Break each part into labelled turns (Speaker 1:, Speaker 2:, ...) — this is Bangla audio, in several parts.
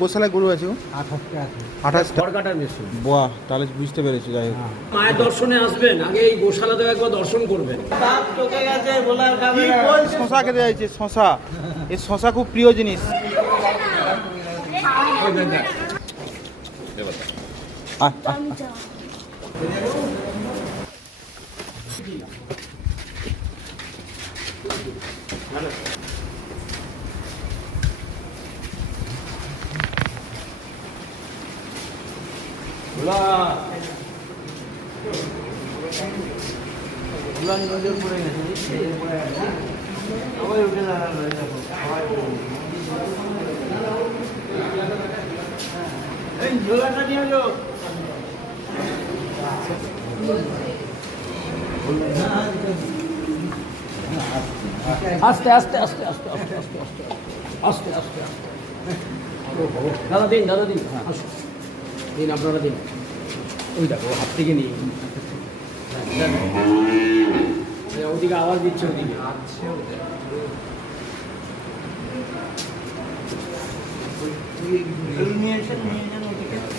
Speaker 1: গোশালায় গরু আছে?
Speaker 2: আঠাশটা
Speaker 1: বাহ তাহলে বুঝতে পেরেছি যাই হোক।
Speaker 3: মায়ের দর্শনে আসবেন আগে এই গোশালাতে একবার দর্শন করবেন।
Speaker 1: শশা খেতে যাইছে শশা। এই শশা খুব প্রিয় জিনিস। আয়, আয়।
Speaker 3: আস্তে আস্তে আস্তে আস্তে আস্তে আস্তে আস্তে আস্তে আস্তে আস্তে। দাদা দিন দাদা দিন। হ্যাঁ দিন আপনারা দিন। ওই দেখো হাত থেকে নিয়ে। এই ওদিকে আওয়াজ দিচ্ছে ওদিকে।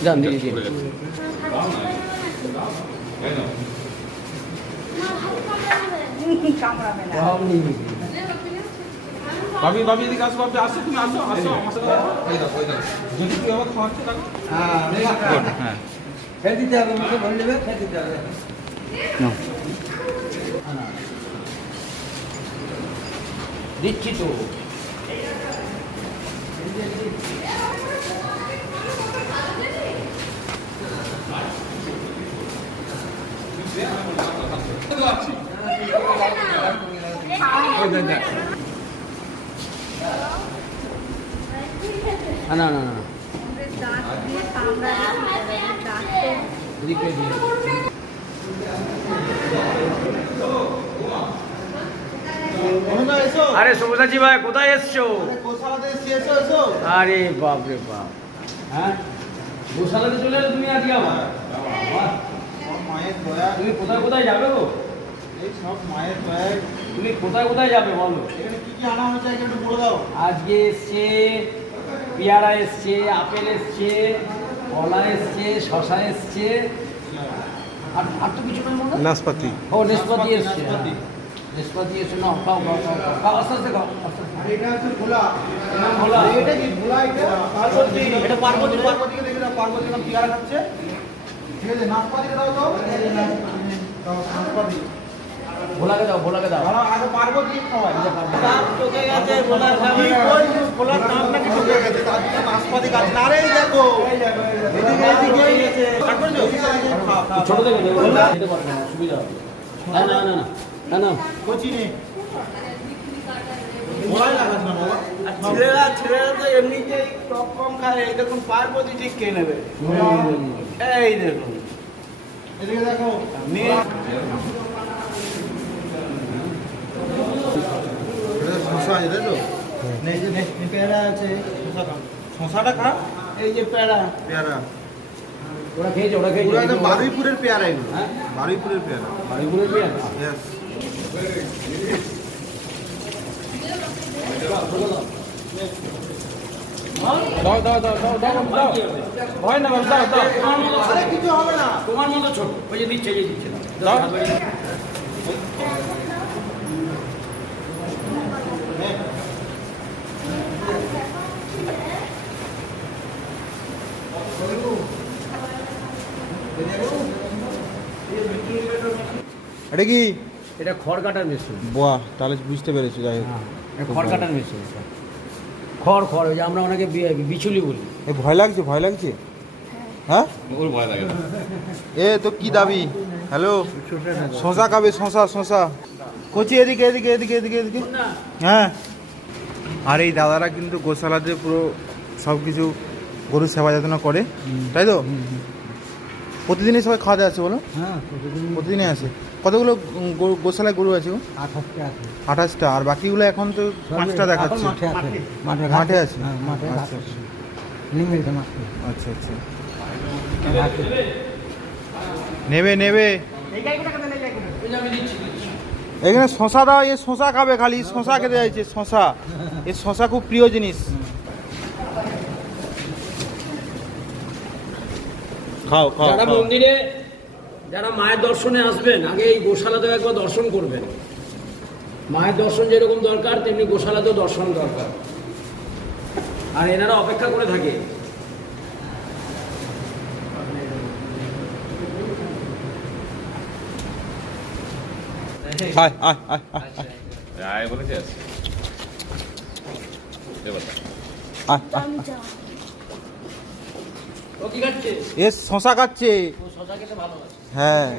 Speaker 3: যান দিদি দিন। নিয়ে নিন।
Speaker 1: ভাবি ভাবি এদিকে আসো ভাবি আসো তুমি আসো আসো আমার সাথে এই দেখো এই দেখো যদি তুই আবার খাওয়াচ্ছে দেখো হ্যাঁ।
Speaker 2: খেয়ে দিতে হবে মুখে ভরে নেবে খেয়ে দিতে হবে।
Speaker 3: দিচ্ছি তো। না না না না আরে সবুজাজি ভাই কোথায় এসছো? আরে বাপ রে বাপ। হ্যাঁ? গোশালাতে চলে এলে তুমি আজকে
Speaker 1: দয়া
Speaker 3: তুমি কোথায় কোথায় যাবে গো?
Speaker 1: এই সব মায়ের দয়ায়
Speaker 3: তুমি কোথায় কোথায় যাবে বলো?
Speaker 1: এখানে কি কি আনা হয়েছে একটু বলে দাও।
Speaker 3: আজকে এসছে পেয়ারা এসছে আপেল এসছে কলা এসছে শশা এসছে। আর আর তো কিছু
Speaker 1: নাশপাতি।
Speaker 3: ও নেসপাতি এসছে
Speaker 1: নাশপাতি।
Speaker 3: এসছে না খাও খাও খাও খাও। খাও আস্তে আস্তে খাও
Speaker 1: এটা হচ্ছে ভোলা।
Speaker 3: নাম ভোলা।
Speaker 1: এটা কি ভোলা এটা? পার্বতী। এটা পার্বতী পার্বতীকে দেখে দাও পার্বতী নাম পিয়ারা খাচ্ছে। ঠিক আছে দাও তো। নাশপাতি।
Speaker 3: ভোলাকে দাও ভোলাকে দাও।
Speaker 1: আগে পার্বতী খাওয়াই।
Speaker 2: ভোলার
Speaker 1: নাম নাশপাতি গাছ না রে এই দেখো। এদিকে এদিকে।
Speaker 3: ছোট থেকে দেবো খেতে পারবে না অসুবিধা হবে না না না না না। না
Speaker 1: নেই ভোলাই লাগাস না বাবা।
Speaker 2: ছেলেরা ছেলেরা তো এমনিতেই টক কম খায় এই দেখুন পার্বতী ঠিক কে নেবে? এই দেখুন।
Speaker 1: এদিকে দেখো
Speaker 2: মেয়ে।
Speaker 1: শশা আছে তাই তো নেই নেই
Speaker 2: পেয়ারা আছে
Speaker 1: শশা শশাটা খা।
Speaker 2: এই যে পেয়ারা।
Speaker 1: পেয়ারা।
Speaker 3: ওরা খেয়েছে ওরা খেয়েছে।
Speaker 1: বারুইপুরের পেয়ারা এগুলো।
Speaker 3: হ্যাঁ?
Speaker 1: বারুইপুরের পেয়ারা।
Speaker 3: বাড়িগুলো পেয়ারা?
Speaker 1: Yes.
Speaker 3: দাও দাও দাও দাও দাও দাও। ভয় না দাও দাও।
Speaker 1: আরে কিছু হবে না।
Speaker 3: তোমার মতো ছোট। ওই যে দিচ্ছে যে দিচ্ছে
Speaker 1: দাও। এটা কি?
Speaker 3: এটা খড় কাটার মেশিন
Speaker 1: বাহ তাহলে বুঝতে পেরেছি যাই হোক।
Speaker 3: খড় কাটার মেশিন খড় খড় ওই যে আমরা অনেকে বি- বিচুলি বলি।
Speaker 1: এ ভয় লাগছে ভয় লাগছে? হ্যাঁ? এ তো কি দাবি? হ্যালো? শশা খাবে শশা শশা। কচি এদিকে এদিকে এদিকে এদিকে এদিকে। হ্যাঁ। আর এই দাদারা কিন্তু গোশালাতে পুরো সব কিছু গরুর সেবা যত্ন করে তাই তো? প্রতিদিনই সবাই খাওয়া দাওয়া আছে বলো?
Speaker 2: হ্যাঁ
Speaker 1: প্রতিদিনই আছে। কতগুলো গোশালায় গরু আছে?
Speaker 2: আঠাশটা
Speaker 1: আর বাকিগুলো এখন তো পাঁচটা দেখাচ্ছে।
Speaker 2: মাঠে আছে। মাঠে?
Speaker 1: মাঠে আছে?
Speaker 2: হ্যাঁ মাঠে
Speaker 1: আচ্ছা,
Speaker 2: মাঠে।
Speaker 1: আচ্ছা আচ্ছা। নেবে নেবে। এখানে শশা দাও এ শশা খাবে খালি। শশা খেতে যাইছে শশা। এ শশা খুব প্রিয় জিনিস। খাও খাও
Speaker 3: যারা মন্দিরে যারা মায়ের দর্শনে আসবেন আগে এই গোশালাতেও একবার দর্শন করবেন। মায়ের দর্শন যেরকম দরকার তেমনি গোশালাতেও দর্শন দরকার। আর এনারা অপেক্ষা করে থাকে।
Speaker 1: আয় আয় আয় আয় আয়,
Speaker 4: আয় বলেছে
Speaker 1: আয় আয়। এ শশা
Speaker 3: আছে
Speaker 1: হ্যাঁ।